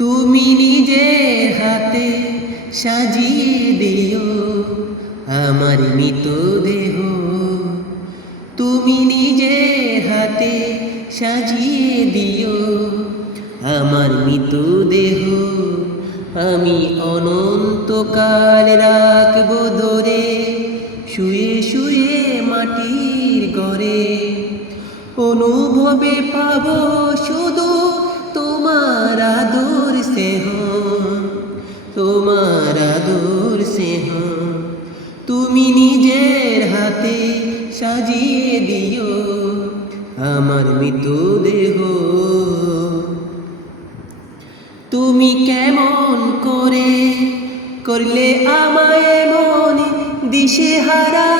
তুমি নিজের হাতে সাজিয়ে দিও আমার মৃতদেহ। তুমি নিজের হাতে সাজিয়ে দিও আমার মৃতদেহ। আমি অনন্তকাল রাখবো ধরে শুয়ে শুয়ে মাটির ঘরে। অনুভবে পাবো শুধু তোমার আদর স্নেহ, তোমার আদর স্নেহ। তুমি নিজের হাতে সাজিয়ে দিও আমার মৃতদেহ। তুমি কেমন করে করলে আমায় মন দিশেহারা,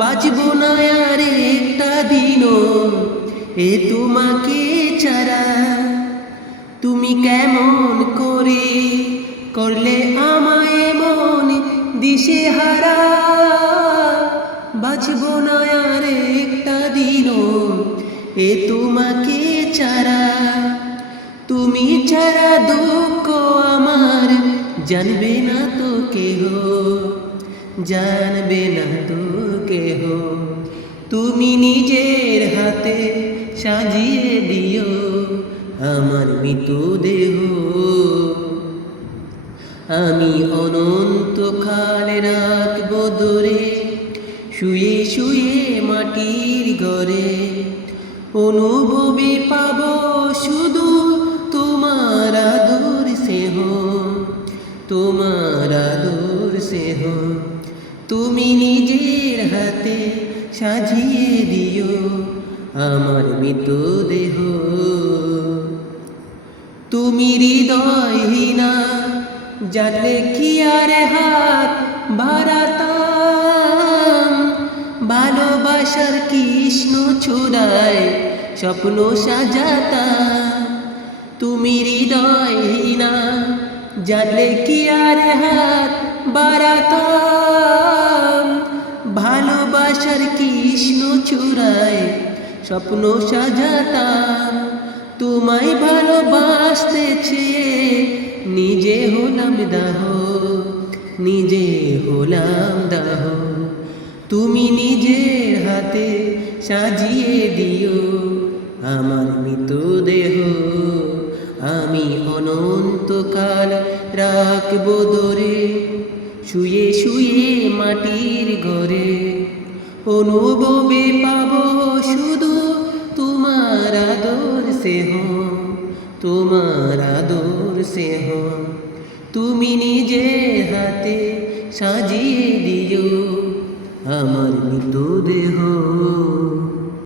বাঁচব না আর একটা দিনও এ তোমাকে ছাড়া। তুমি কেমন করে করলে আমায় মন দিশেহারা, বাঁচব না আর একটা দিনও এ তোমাকে ছাড়া। তুমি ছাড়া দুঃখ আমার জানবে না তো কেহ, জানবে না তো কেহ। তুমি নিজের হাতে সাজিয়ে দিও আমার মৃতদেহ। আমি অনন্তকাল রাখবো ধরে শুয়ে শুয়ে মাটির ঘরে। অনুভবে পাবো শুধু তোমার আদর স্নেহ, তোমার আদর স্নেহ। তুমি নিজের হাতে সাজিয়ে দিও আমার মৃতদেহ। তুমি হৃদয়হীনা জানলে কি আর হাত বাড়াতাম, ভালোবাসার কৃষ্ণ ছুড়ায় স্বপ্ন সাজাতাম। তুমি হৃদয়হীনা জানলে কি আর হাত বাড়াতাম, ভালোবাসার কৃষ্ণ ছুড়ায় স্বপ্ন সাজাতাম। তোমায় ভালোবাসতে চেয়ে নিজে হলাম দাহ, নিজে হলাম দাহ। তুমি নিজের হাতে সাজিয়ে দিও আমার মৃতদেহ। আমি অনন্তকাল রাখবো ধরে শুয়ে শুয়ে মাটির ঘরে। অনুভবে পাবো শুধু তোমার আদর স্নেহ, তোমার আদর স্নেহ। তুমি নিজের হাতে সাজিয়ে দিও আমার মৃতদেহ।